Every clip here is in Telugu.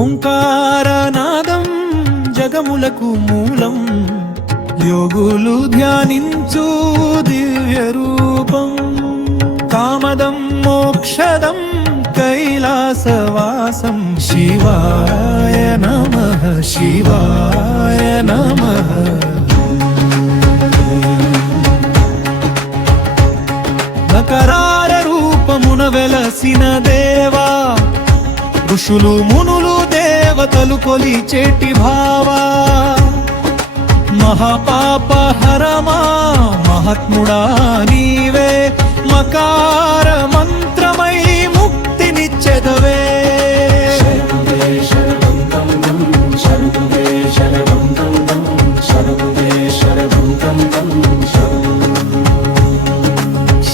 ఓంకారనాదం జగములకు మూలం, యోగులు ధ్యానించు దివ్య రూపం. కామదం మోక్షదం కైలాసవాసం, శివాయ నమః శివాయ నమః. నకరార రూపమున వెలసిన దేవా, ఋషులు మునులు దేవతలు కొలిచేటి భావా. మహాపాపహరమా మహాత్ముడా నీవే, మకార మంత్రమై ముక్తినిచ్చెదవే.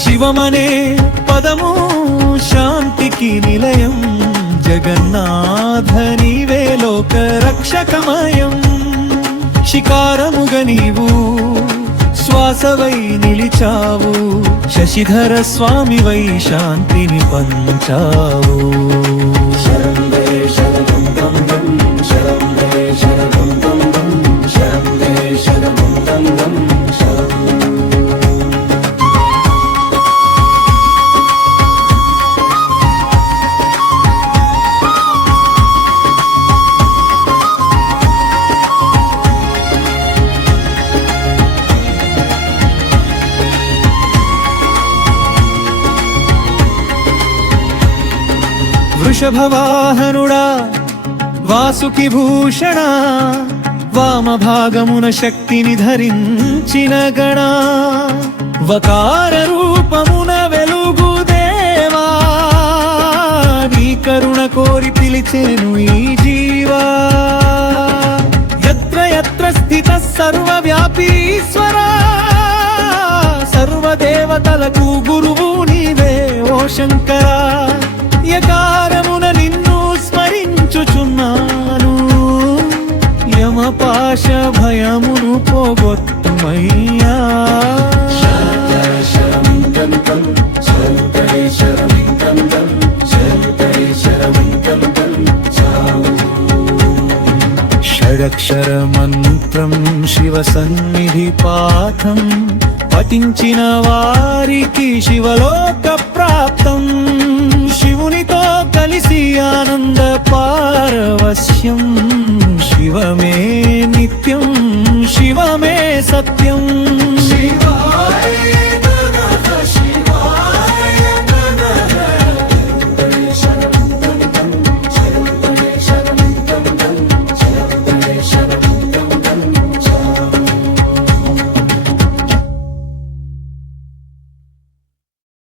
శివమనే పదము శాంతికి నిలయం, జగన్నాథ నీవే లోక రక్షకమయం. శిఖారముగ నీవు శ్వాసవై నిలిచావు, శశిధర స్వామివై శాంతిని పంచావు. వృషభవాహనుడా వాసుకి భూషణ, వామభాగమున శక్తిని ధరించిన గణ. వకార రూపమున వెలుగు దేవా, నీ కరుణ కోరి పిలిచేను ఈ జీవా. యత్ర యత్ర స్థిత సర్వవ్యాపీశ్వరా, సర్వదేవతలకు గురువు నీవే ఓ శంకరా. యకారమున నిన్ను స్మరించుచున్నాను, యమపాశ భయమును పోగొట్టుమయ్యా. షడక్షర మంత్రం శివ సన్నిధి పాఠం, పఠించిన వారికి శివలోక ప్రాప్తం. శివునితో కలిసి ఆనంద పారవశ్యం, శివమే నిత్యం శివమే సత్యం.